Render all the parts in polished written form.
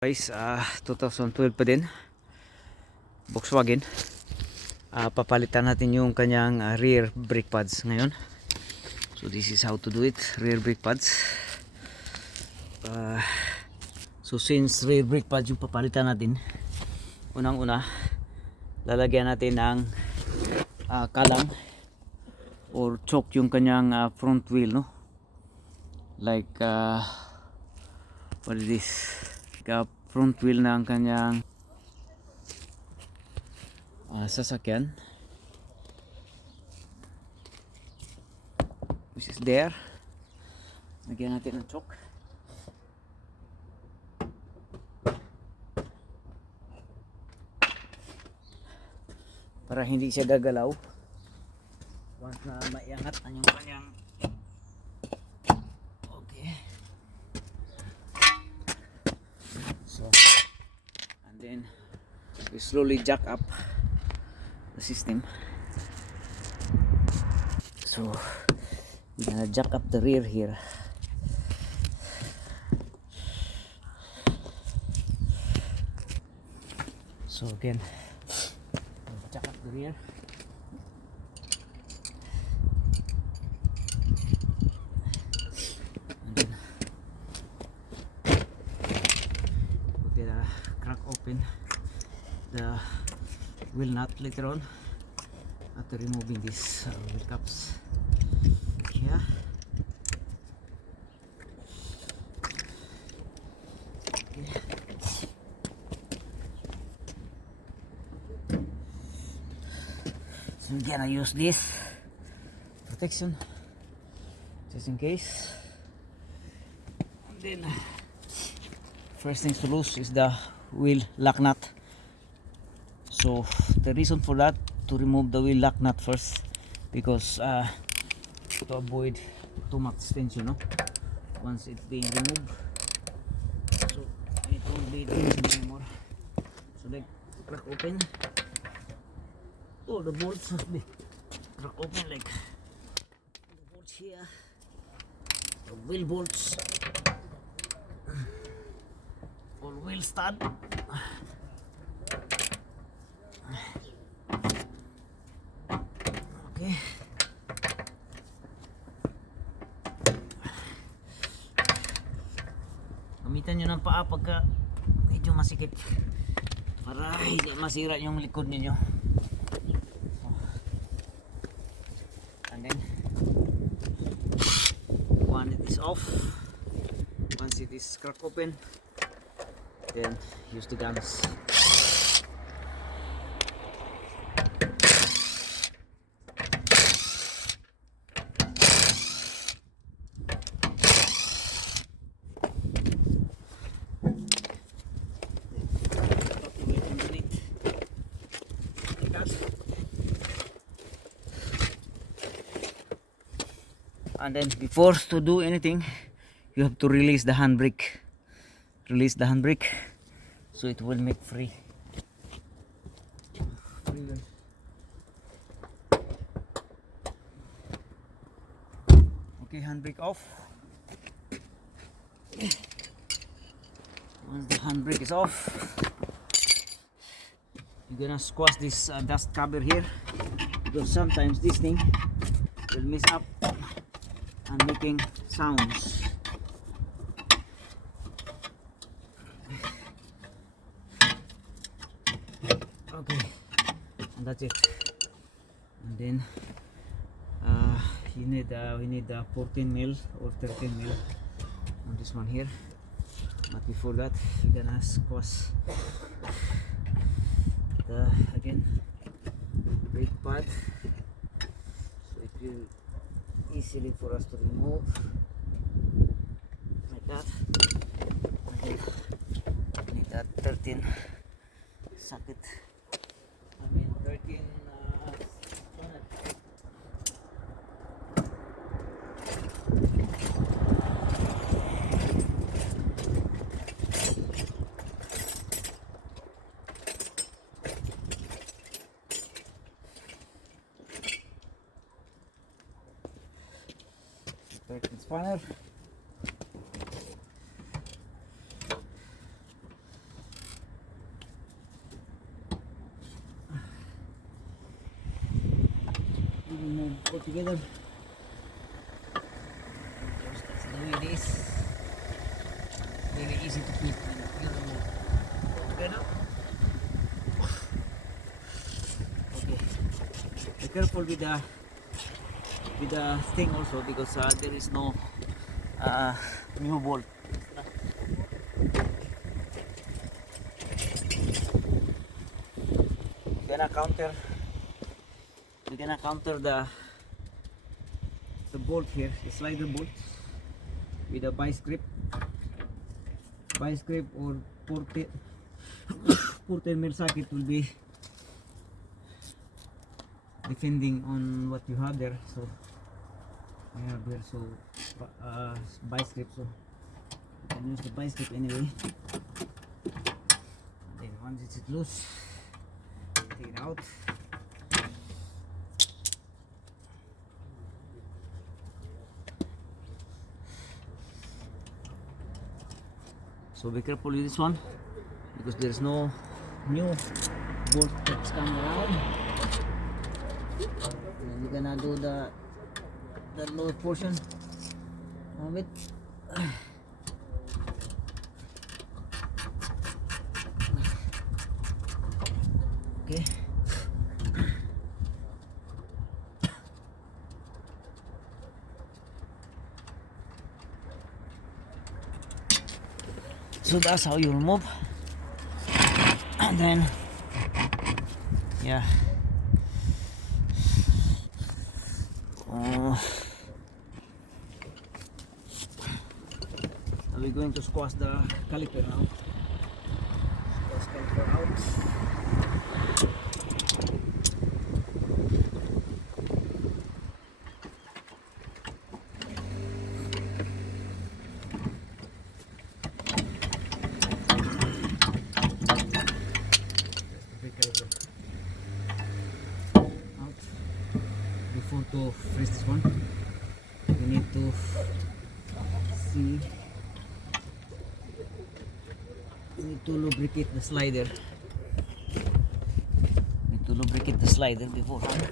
Guys, 2012 pa din, volkwagen. Papalitan natin yung kanyang rear brake pads ngayon. So this is how to do it, rear brake pads. So since rear brake pads yung papalitan natin, unang una lalagyan natin ng kalang or choke yung kanyang front wheel, no? Like what is this? Front wheel ng kanyang sasakyan, which is there. Lagyan natin ng choke. Para hindi siya gagalaw once na maiangat na yung kanyang. Okay, so and then we slowly jack up the system. So we're gonna jack up the rear here. So again, jack up the rear. And then we're gonna crack open the wheel nut later on after removing these wheel caps here. Okay. So we're gonna use this protection just in case. And then first things to lose is the wheel lock nut. So the reason for that, to remove the wheel lock nut first, because to avoid too much tension, no? Once it's being removed, so it won't be tension anymore. So like crack open all the bolts, crack open like the bolts here, the wheel bolts, all wheel stud. Okay. Gamitan nyo ng paa pagka medyo masikip para hindi masira yung likod ninyo. And then once it is off, once it is cracked open, then use the guns. And then before to do anything, you have to release the handbrake. Release the handbrake so it will make free. Okay, handbrake off. Once the handbrake is off, you're gonna squash this dust cover here, because sometimes this thing will mess up and making sounds. Okay, and that's it. And then we need 14 mil or 13 mil on this one here. But before that, we're gonna squash the again brake pad, so it will easily for us to remove like that. Okay. We need that 13 socket, 13 bonnet. Spanner. put together. That's the way it is. Very easy to fit. Okay now? Okay. Be careful with the thing also, because there is no new bolt. We're gonna counter the bolt here, the slider bolt, with a vice grip or 14 mil socket will be depending on what you have there. So I have there, so vice grip, so you can use the vice grip anyway. Then once it's loose, take it out. So be careful with this one, because there's no new bolt that's coming around. And we're gonna do the lower portion of it. Okay. So that's how you remove, and then yeah, we're going to squash the caliper now. Squash caliper out. Before to freeze this one, we need to see, we need to lubricate the slider. Need to lubricate the slider beforehand.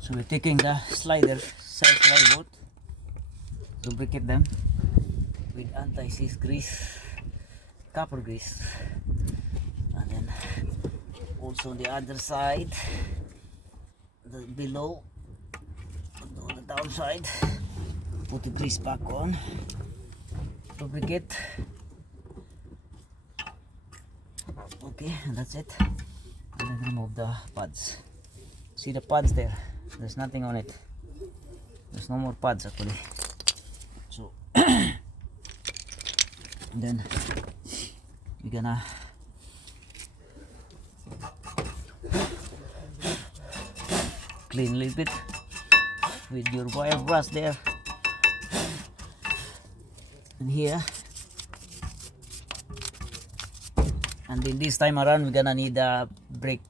So we're taking the slider, side slide bolt, lubricate them with anti-seize grease, copper grease, and then also on the other side, the below, on the downside, put the grease back on, lubricate. Okay, and that's it. And then remove the pads. See the pads there? There's nothing on it. There's no more pads actually. So then we're gonna clean a little bit with your wire brush there and here. And then this time around we're gonna need a brake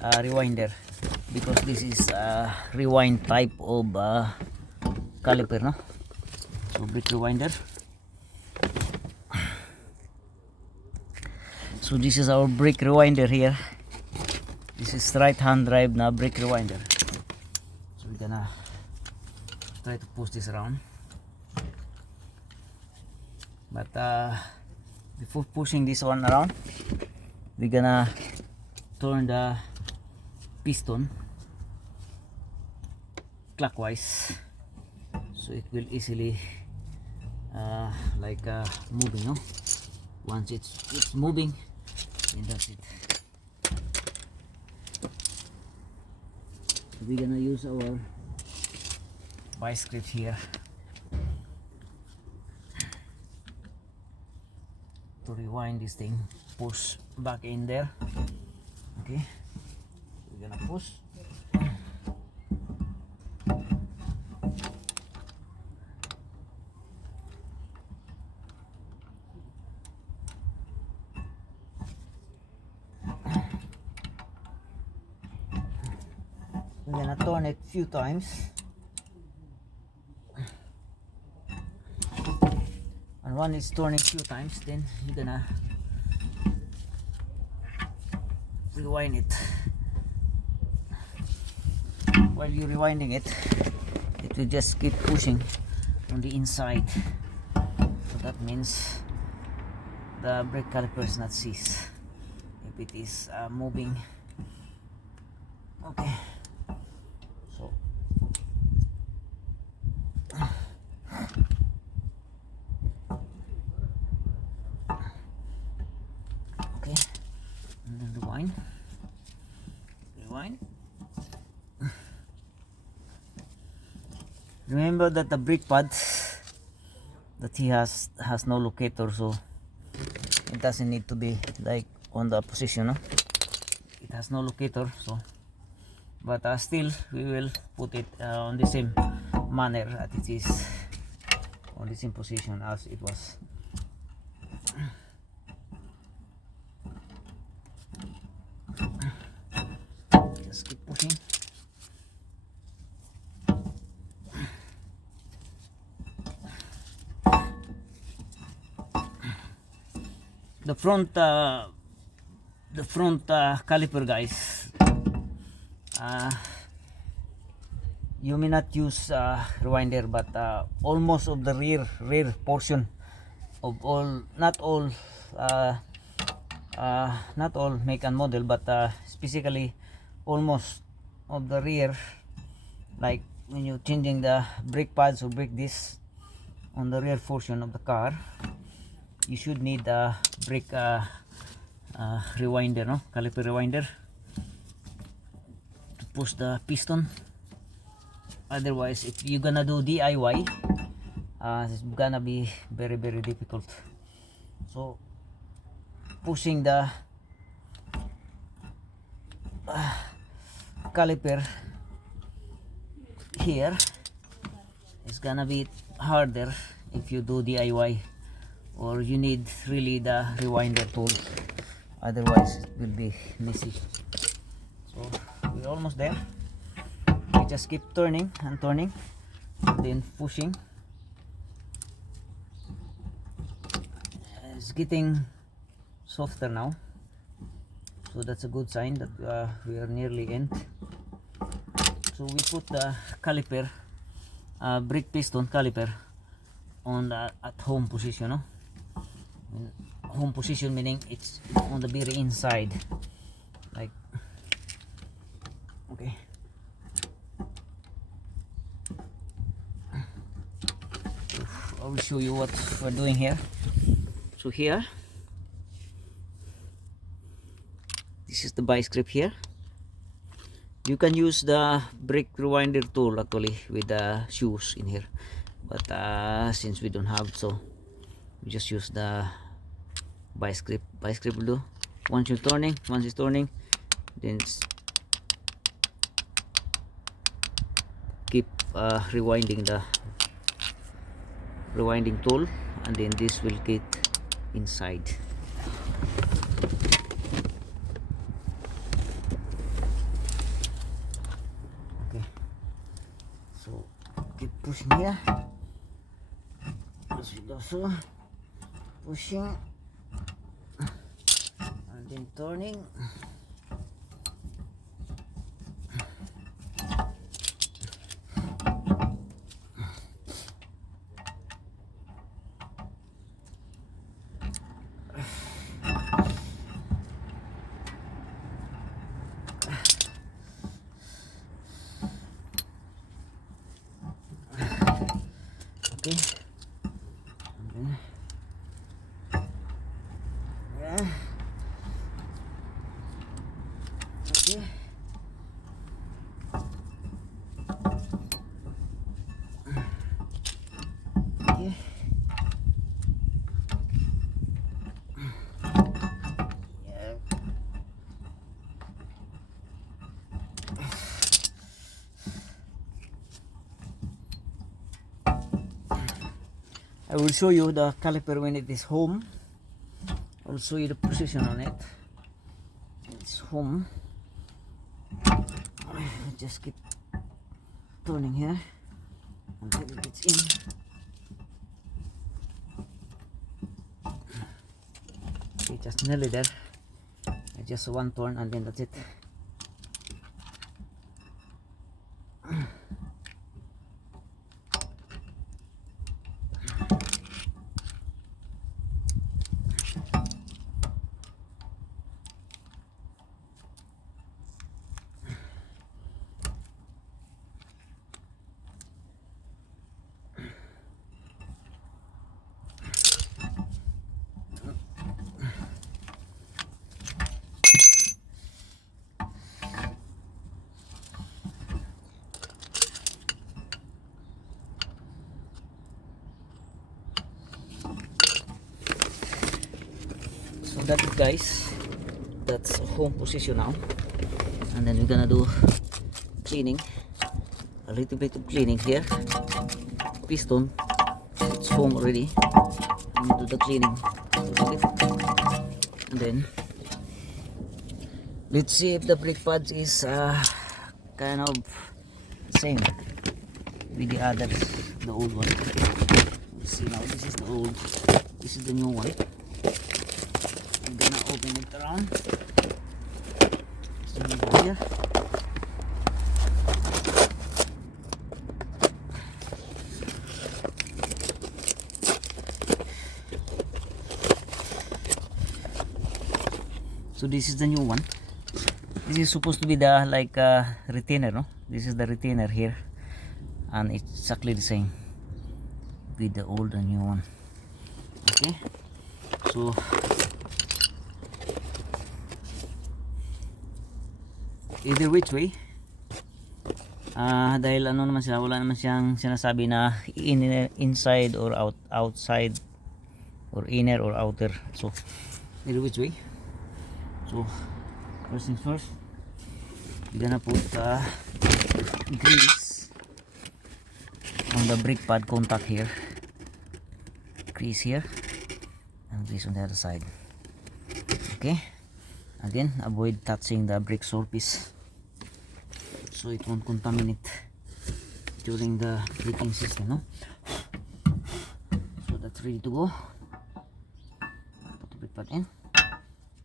rewinder, because this is a rewind type of caliper, no? So brake rewinder. So this is our brake rewinder here. This is right hand drive na brake rewinder. So we're gonna try to push this around, but before pushing this one around, we're gonna turn the piston clockwise, so it will easily moving, no? Once it's moving, and that's it. We're gonna use our vice grip here to rewind this thing, push back in there. Okay, we're gonna push. We're gonna turn it a few times. one is turning few times, then you're gonna rewind it. While you're rewinding it, it will just keep pushing on the inside, so that means the brake caliper is not seized if it is moving. Okay, so okay, and then rewind. Remember that the brake pad that he has no locator, so it doesn't need to be like on the position, no? It has no locator, so but still we will put it on the same manner that it is on the same position as it was. Just keep pushing. The front caliper, guys, you may not use rewinder, but almost of the rear portion of all, not all make and model, but specifically almost of the rear, like when you're changing the brake pads or brake discs on the rear portion of the car, you should need a brake rewinder, no? Caliper rewinder to push the piston. Otherwise, if you're gonna do DIY, it's gonna be very difficult. So pushing the caliper here is gonna be harder if you do DIY, or you need really the rewinder tool, otherwise it will be messy. So we're almost there. We just keep turning and turning, then pushing. It's getting softer now, so that's a good sign that we are nearly end. So we put the caliper, brake piston caliper, on the at home position, no? Home position meaning it's on the very inside, like, okay. I will show you what we're doing here. So here, this is the vice grip here. You can use the brake rewinder tool actually with the shoes in here, but since we don't have, so we just use the vice grip. Vice grip will do. Once it's turning, then keep rewinding the rewinding tool, and then this will get inside. Okay, so keep pushing here. As we go, so pushing and then turning. Okay, and then yeah, okay, okay, yeah. I will show you the caliper when it is home. I will show you the position on it. It's home. Just keep turning here until it gets in. just nearly there. Just one turn and then that's it. So that's it, guys. That's home position now, and then we're gonna do cleaning, a little bit of cleaning here. Piston, it's home already. I'm gonna do the cleaning a little bit, and then let's see if the brake pads is kind of same with the others, the old one. Let's see now. This is the old, this is the new one. I'm gonna open it around. So here. So this is the new one. This is supposed to be the like retainer, no? This is the retainer here, and it's exactly the same with the old and new one. Okay, so either which way, dahil ano naman sila, wala naman siyang sinasabi na inside or outside or inner or outer. So either which way. So first things first, we're gonna put grease on the brake pad contact here, grease here, and grease on the other side. Okay, again, avoid touching the brake surface so it won't contaminate during the braking system, no? So that's ready to go. Put the brake pad in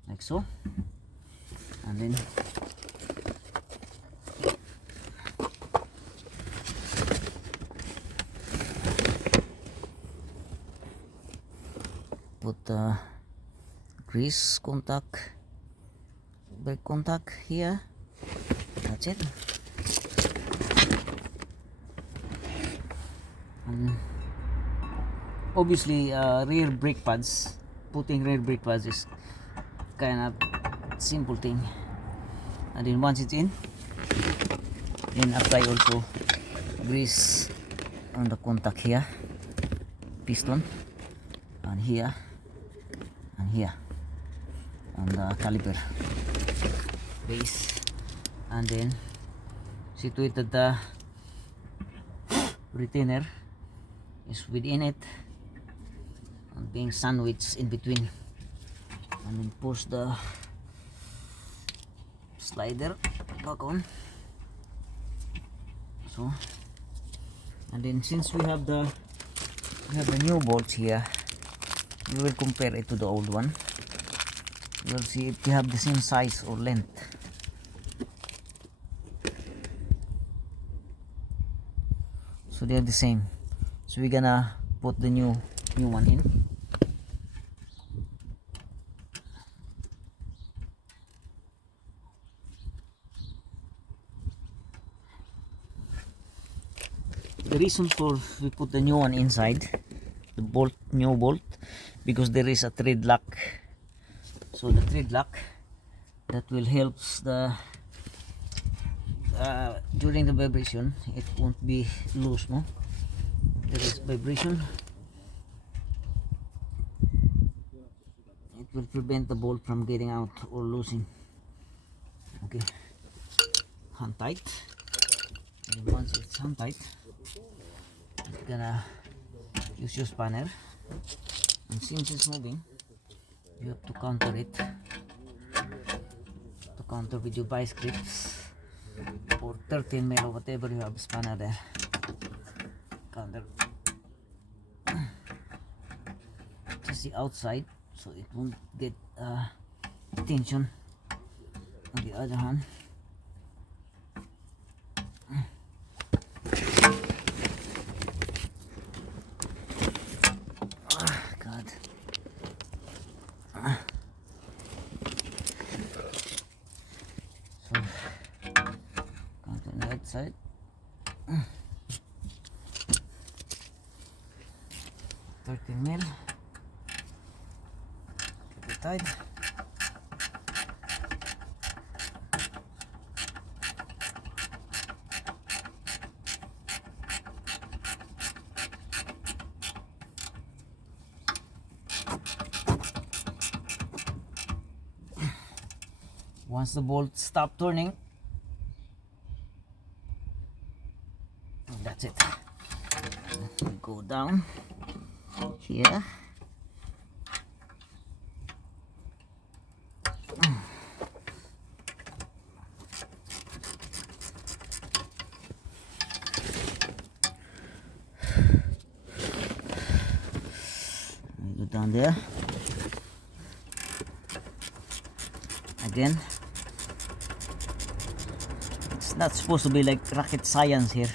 like so, and then put the grease contact, brake contact here. That's it. And obviously rear brake pads, putting rear brake pads is kind of simple thing. And then once it's in, then apply also grease on the contact here, piston, and here and here on the caliper base, and then situated the retainer is within it and being sandwiched in between, and then push the slider back on. So, and then since we have the new bolts here, we will compare it to the old one. We'll see if they have the same size or length. So they are the same. So we're gonna put the new one in. The reason for we put the new one inside, the new bolt, because there is a thread lock. So the thread lock that will help the during the vibration, it won't be loose, no? There is vibration, it will prevent the bolt from getting out or losing. Okay, hand tight, and once it's hand tight, you're gonna use your spanner, and since it's moving, you have to counter it, to counter with your vice grips or 13 mil or whatever you have spanner there. Counter just the outside so it won't get tension. On the other hand, God. So come to the right side. 13 mil. Keep it tight. Once the bolt stop turning, that's it. We go down here. We go down there again. It's not supposed to be like rocket science here.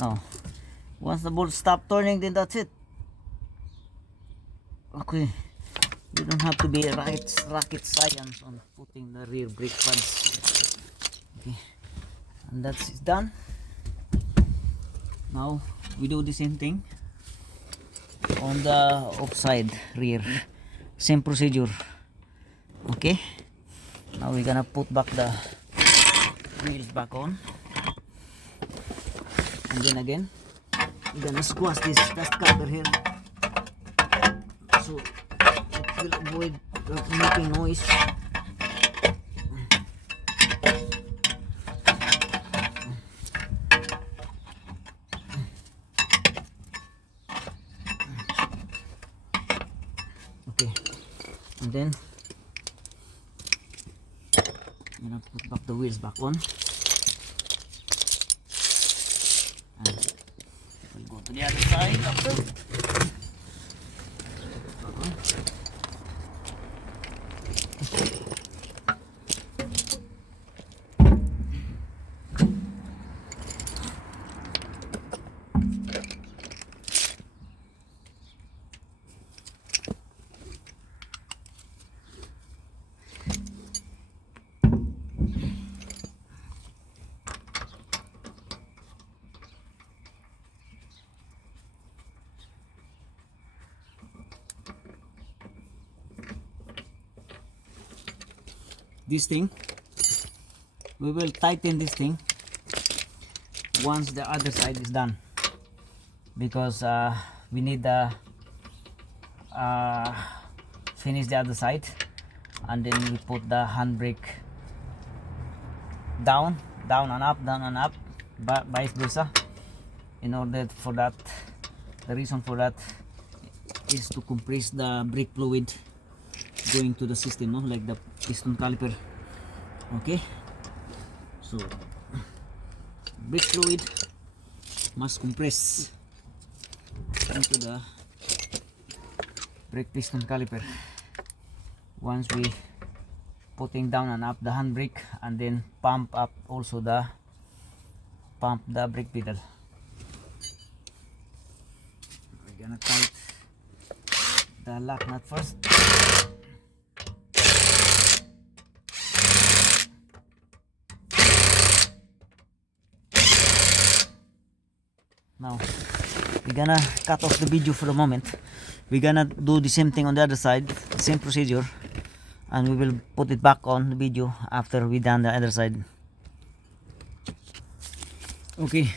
No. Once the bolt stop turning, then that's it. Okay. You don't have to be rocket science on putting the rear brake pads. Okay. And that's it done. Now we do the same thing on the offside rear. Same procedure. Okay. Now we're gonna put back the wheels back on, and then again we're gonna squash this dust cover here so it will avoid making noise. Okay, and then I'm gonna put back the wheels back on, and we'll go to the other side after. This thing, we will tighten this thing once the other side is done, because we need the finish the other side, and then we put the handbrake down and up, vice versa. In order for that, the reason for that is to compress the brake fluid going to the system, no? Like the piston caliper. Okay, so brake fluid must compress into the brake piston caliper once we putting down and up the handbrake, and then pump the brake pedal. We're gonna tight the lock nut first. Now we're gonna cut off the video for the moment. We're gonna do the same thing on the other side, same procedure, and we will put it back on the video after we done the other side. Okay,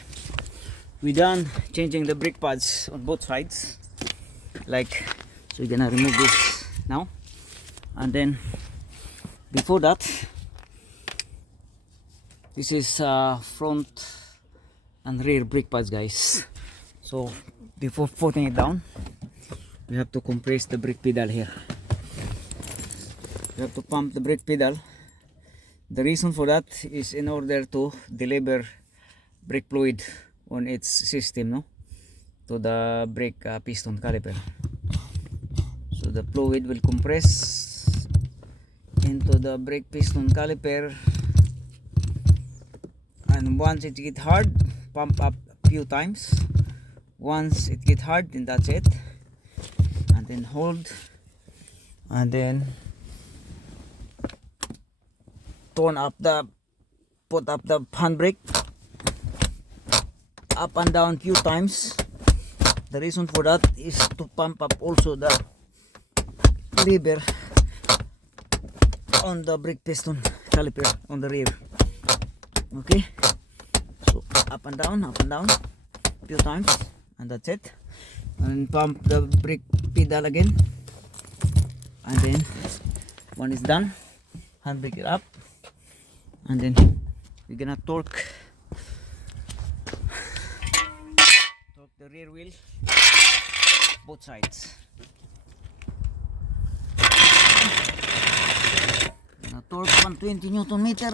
we done changing the brake pads on both sides, like, so we're gonna remove this now, and then before that, this is front and rear brake pads, guys. So before putting it down, we have to compress the brake pedal here. We have to pump the brake pedal. The reason for that is in order to deliver brake fluid on its system, no, to the brake piston caliper. So the fluid will compress into the brake piston caliper, and once it get hard, pump up a few times. Once it get hard, then that's it, and then hold, and then put up the handbrake up and down few times. The reason for that is to pump up also the lever on the brake piston caliper on the rear. Okay, so up and down few times, and that's it. And pump the brake pedal again, and then when it's done, handbrake it up, and then we're gonna torque the rear wheel both sides. Gonna torque 120 Newton meter.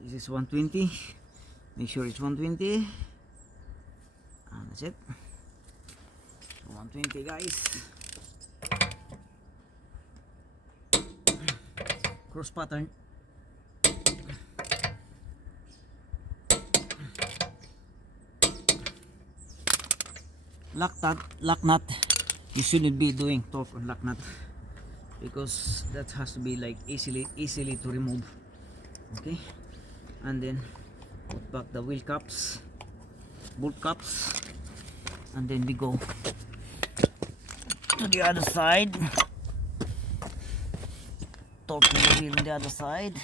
This is 120. Make sure it's 120, and that's it. So 120, guys. Cross pattern. Lock nut. You shouldn't be doing torque on lock nut, because that has to be like easily to remove. Okay, and then put back the wheel caps, bolt caps, and then we go to the other side. Torque the wheel on the other side.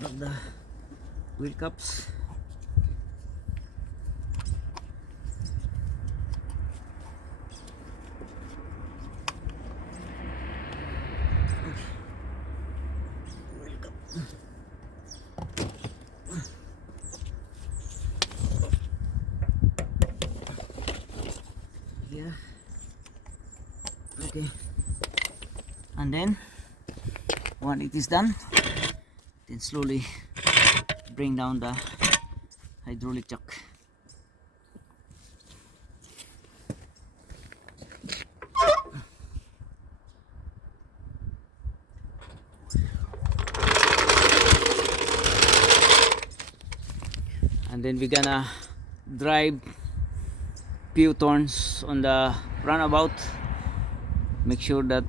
Put the wheel cups. Yeah. Okay. And then when it is done, then slowly bring down the hydraulic chuck. And then we're gonna drive few turns on the runabout. Make sure that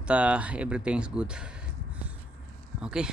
everything's good. Okay.